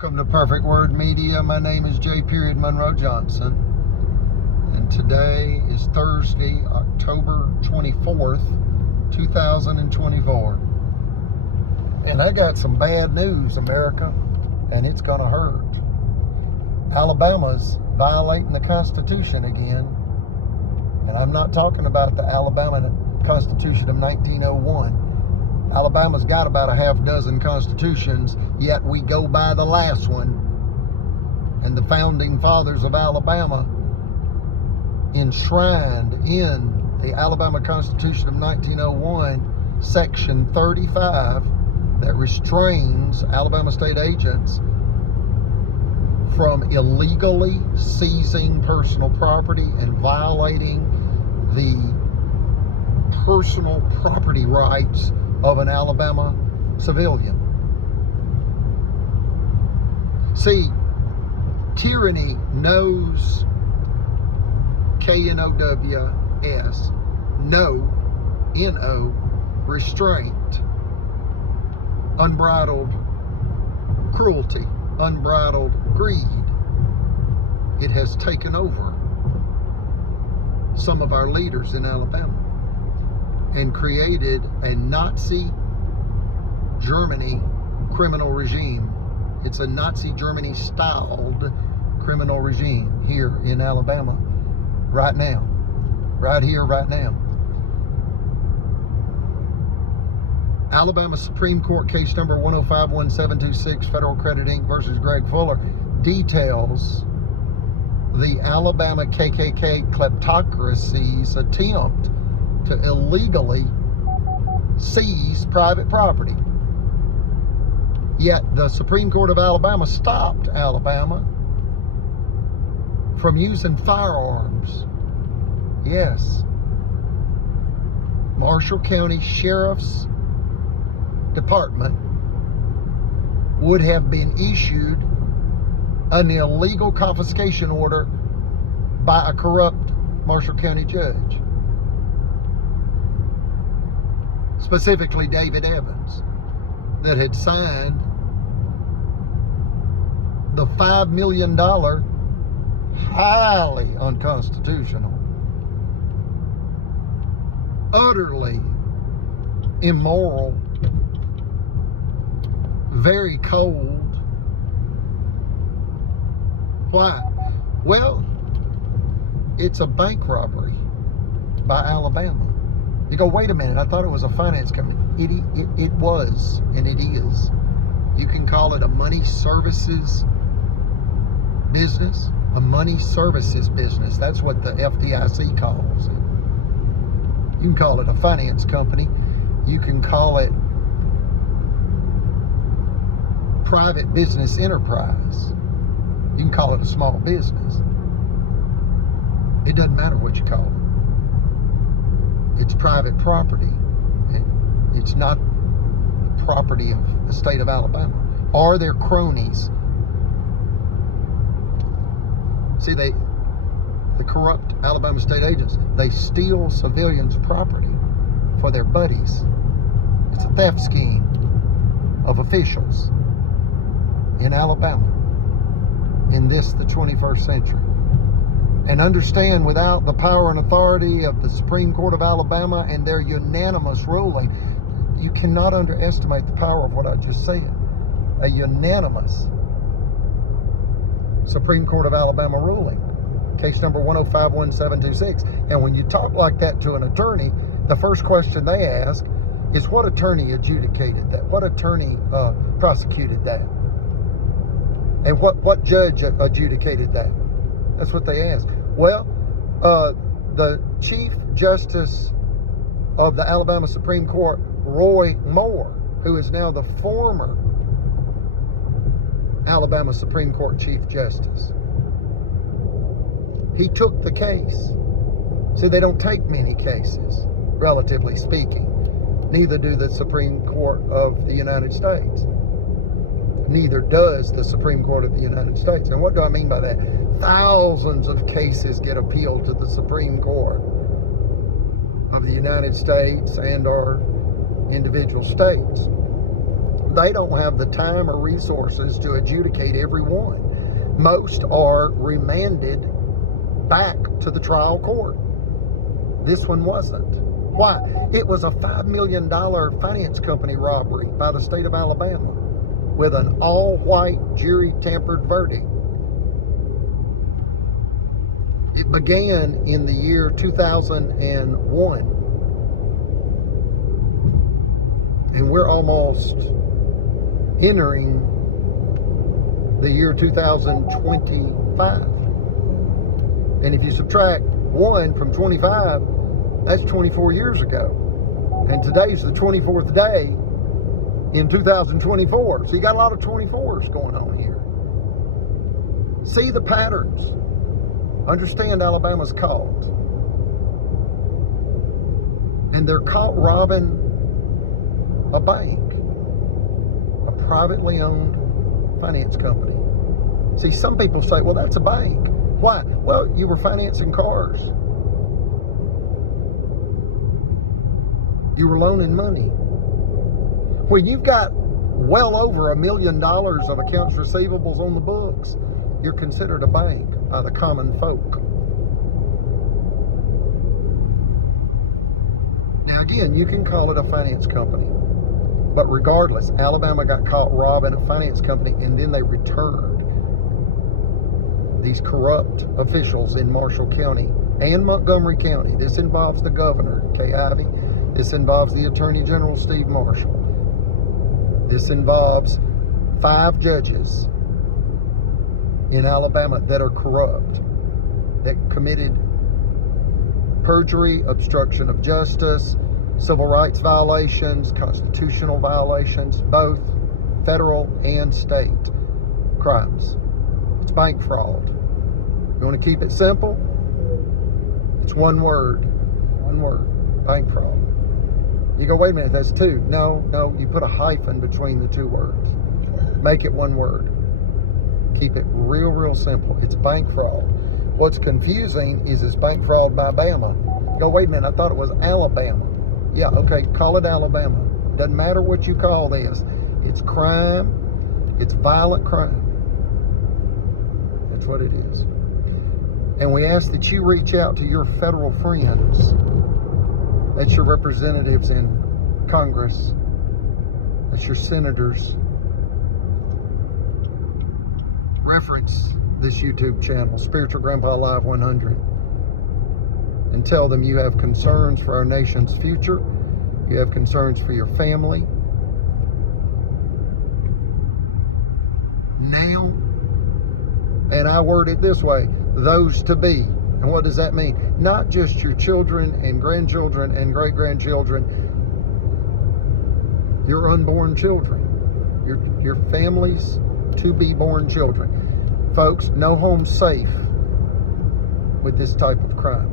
Welcome to Perfect Word Media. My name is J. Monroe Johnson, and today is Thursday, October 24th, 2024. And I got some bad news, America, and it's gonna hurt. Alabama's violating the Constitution again, and I'm not talking about the Alabama Constitution of 1901. Alabama's got about a half dozen constitutions, yet we go by the last one. And the founding fathers of Alabama enshrined in the Alabama Constitution of 1901, Section 35, that restrains Alabama state agents from illegally seizing personal property and violating the personal property rights of an Alabama civilian. See, tyranny knows KNOWS, N-O, restraint, unbridled cruelty, unbridled greed. It has taken over some of our leaders in Alabama and created a Nazi Germany criminal regime. It's a Nazi Germany styled criminal regime here in Alabama right now. Right here, right now. Alabama Supreme Court case number 1051726, Federal Credit Inc. versus Greg Fuller, details the Alabama KKK kleptocracy's attempt to illegally seize private property. Yet the Supreme Court of Alabama stopped Alabama from using firearms. Yes. Marshall County Sheriff's Department would have been issued an illegal confiscation order by a corrupt Marshall County judge. Specifically David Evans, that had signed the $5 million highly unconstitutional, utterly immoral, very cold. Why? Well, it's a bank robbery by Alabama. You go, wait a minute, I thought it was a finance company. It was, and it is. You can call it a money services business. A money services business. That's what the FDIC calls it. You can call it a finance company. You can call it private business enterprise. You can call it a small business. It doesn't matter what you call it. It's private property. It's not the property of the state of Alabama. Are there cronies? See, the corrupt Alabama state agents, they steal civilians' property for their buddies. It's a theft scheme of officials in Alabama in the 21st century. And understand, without the power and authority of the Supreme Court of Alabama and their unanimous ruling, you cannot underestimate the power of what I just said. A unanimous Supreme Court of Alabama ruling. Case number 1051726. And when you talk like that to an attorney, the first question they ask is, what attorney adjudicated that? What attorney prosecuted that? And what judge adjudicated that? That's what they ask. Well, the Chief Justice of the Alabama Supreme Court, Roy Moore, who is now the former Alabama Supreme Court Chief Justice, he took the case. See, they don't take many cases, relatively speaking. Neither do the Supreme Court of the United States. Neither does the Supreme Court of the United States. And what do I mean by that? Thousands of cases get appealed to the Supreme Court of the United States and our individual states. they don't have the time or resources to adjudicate every one. Most are remanded back to the trial court. This one wasn't. Why? It was a $5 million finance company robbery by the state of Alabama with an all-white jury-tampered verdict. It began in the year 2001. And we're almost entering the year 2025. And if you subtract 1 from 25, that's 24 years ago. And today's the 24th day in 2024. So you got a lot of 24s going on here. See the patterns. Understand Alabama's caught. And they're caught robbing a bank, a privately owned finance company. See, some people say, well, that's a bank. Why? Well, you were financing cars. You were loaning money. When you've got well over $1 million of accounts receivables on the books, you're considered a bank by the common folk. Now again, you can call it a finance company, but regardless, Alabama got caught robbing a finance company, and then they returned these corrupt officials in Marshall County and Montgomery County. This involves the governor, Kay Ivey. This involves the Attorney General, Steve Marshall. This involves 5 judges in Alabama that are corrupt, that committed perjury, obstruction of justice, civil rights violations, constitutional violations, both federal and state crimes. It's bank fraud. You want to keep it simple? It's one word. One word. Bank fraud. You go, wait a minute, that's 2. No, you put a hyphen between the 2 words. Make it one word. Keep it real simple. It's bank fraud. What's confusing is it's bank fraud by Bama. You go, wait a minute, I thought it was Alabama. Yeah, okay, call it Alabama. Doesn't matter what you call this. It's crime. It's violent crime. That's what it is. And we ask that you reach out to your federal friends. That's your representatives in Congress. That's your senators. Reference this YouTube channel, Spiritual Grandpa Live 100, and tell them you have concerns for our nation's future. You have concerns for your family. Now, and I word it this way, those to be. And what does that mean? Not just your children and grandchildren and great-grandchildren, your unborn children, your family's to-be-born children. Folks, no home's safe with this type of crime.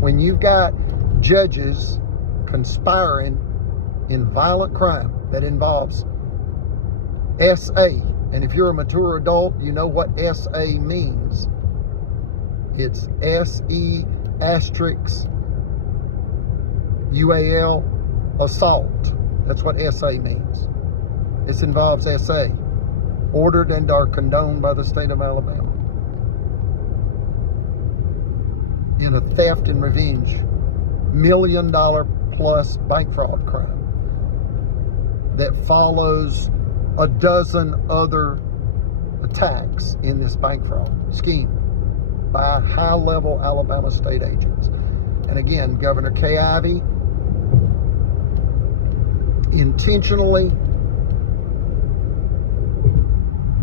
When you've got judges conspiring in violent crime that involves SA, and if you're a mature adult, you know what SA means. It's SE*UAL, assault. That's what SA means. This involves SA, ordered and are condoned by the state of Alabama, in a theft and revenge, $1 million plus bank fraud crime that follows a dozen other attacks in this bank fraud scheme by high-level Alabama state agents. And again, Governor Kay Ivey intentionally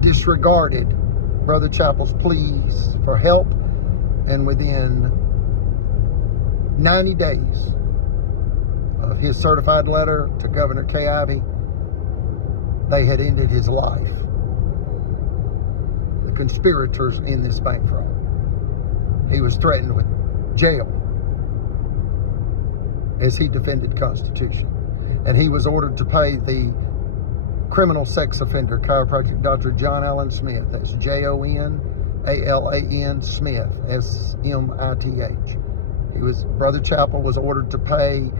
disregarded Brother Chappell's pleas for help, and within 90 days of his certified letter to Governor Kay Ivey, they had ended his life. The conspirators in this bank fraud. He was threatened with jail as he defended Constitution. And he was ordered to pay the criminal sex offender chiropractic Dr. John Allen Smith. That's JONALAN Smith, SMITH. Brother Chappell was ordered to pay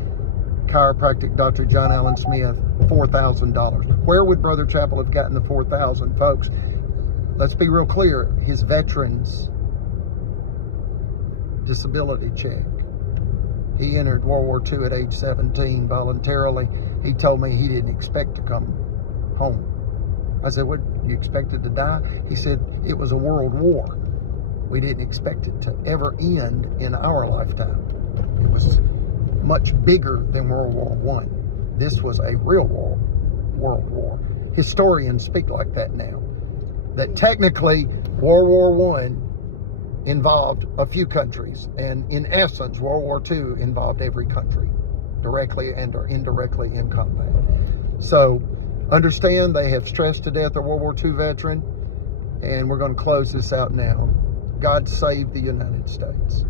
chiropractic Dr. John Allen Smith, $4,000. Where would Brother Chappell have gotten the $4,000, folks? Let's be real clear. His veterans disability check. He entered World War II at age 17 voluntarily. He told me he didn't expect to come home. I said, what, you expected to die? He said, it was a world war. We didn't expect it to ever end in our lifetime. It was much bigger than World War I. This was a real world war. Historians speak like that now. That technically World War I involved a few countries, and in essence World War II involved every country, directly and or indirectly in combat. So understand, they have stressed to death a World War II veteran, and we're going to close this out now. God save the United States.